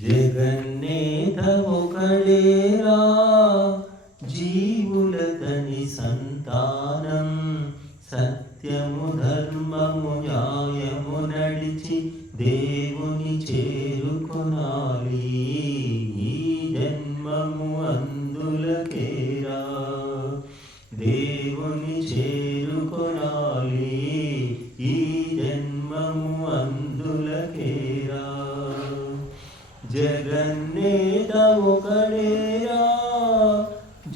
జగన్నేత ఒకడేరా జీవులతని సంతానం సత్యము ధర్మము న్యాయము నడిచి దేవుని చేరుకొనాలి. ఈ జన్మము అంద జగన్నేత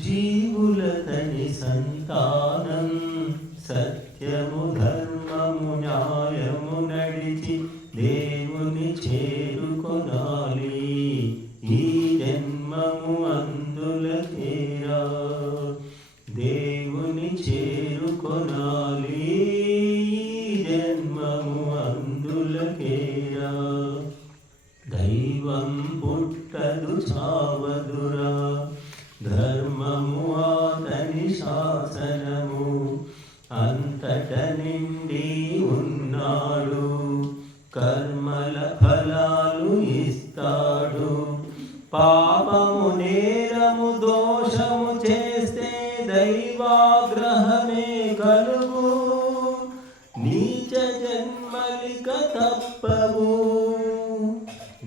జీవులతని సంతానం సత్యము ధర్మము న్యాయము నడిచి దేవుని చేరుకొనాలి. ఈ జన్మము అందులో ధర్మం పుట్టదు చావదురా. ధర్మము అతని శాసనము అంతట నిండి ఉన్నాడు. కర్మల ఫలా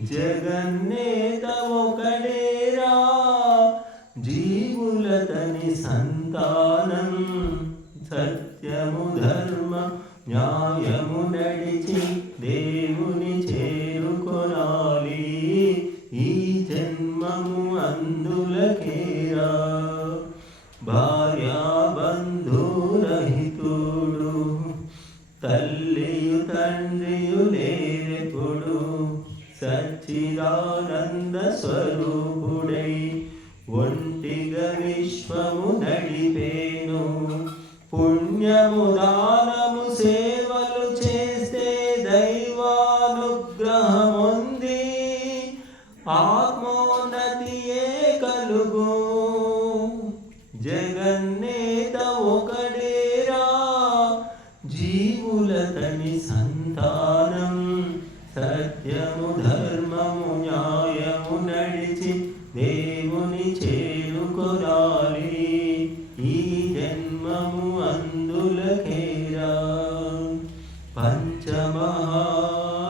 జగన్నేత ఒకడేరా జీవులతని సంతానం సత్యము ధర్మ న్యాయము నడిచి దేవుని చే సచ్చిదానంద స్వరూపుడై ఒంటిగా విశ్వము నడిపేను. పుణ్యము దానము సత్యము ధర్మము న్యాయము నడిచి దేవుని చేరుకొరాలి ఈ జన్మము అందులకేరా.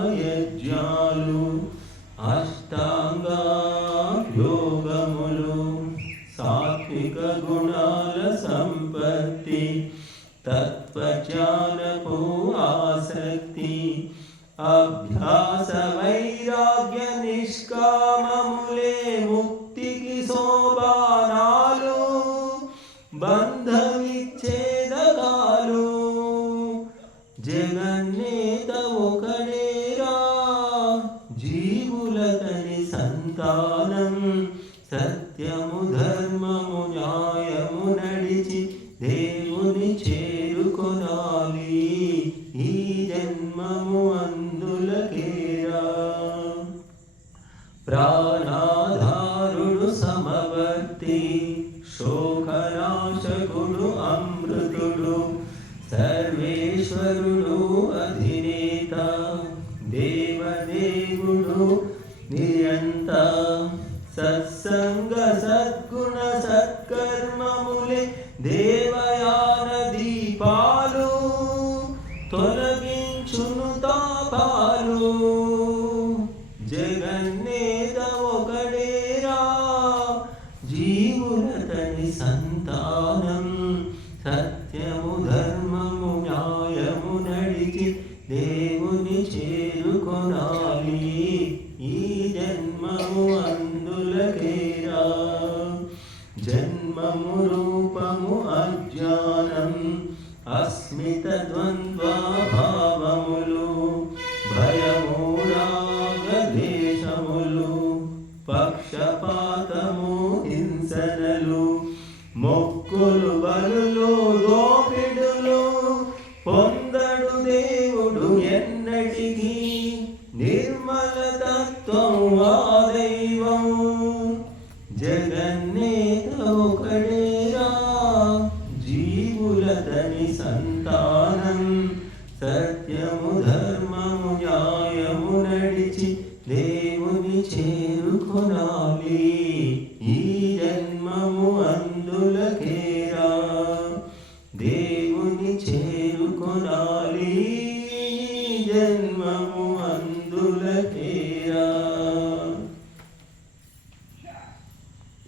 పంచమహాయజ్ఞాలు అష్టాంగ యోగములు సాత్విక గుణాల సంపత్తి తత్ মাইরা জ্ঞানিষ্কা సర్వేశ్వరుడు జన్మము రూపము అజ్ఞానం అస్మిత ద్వంద్వభావములు భావములు పక్షపాతము హింసనలు మొక్కులు బలులు దోపిడులు పొందడు దేవుని చేరుకొనాలి. ఈ జన్మము అందులకే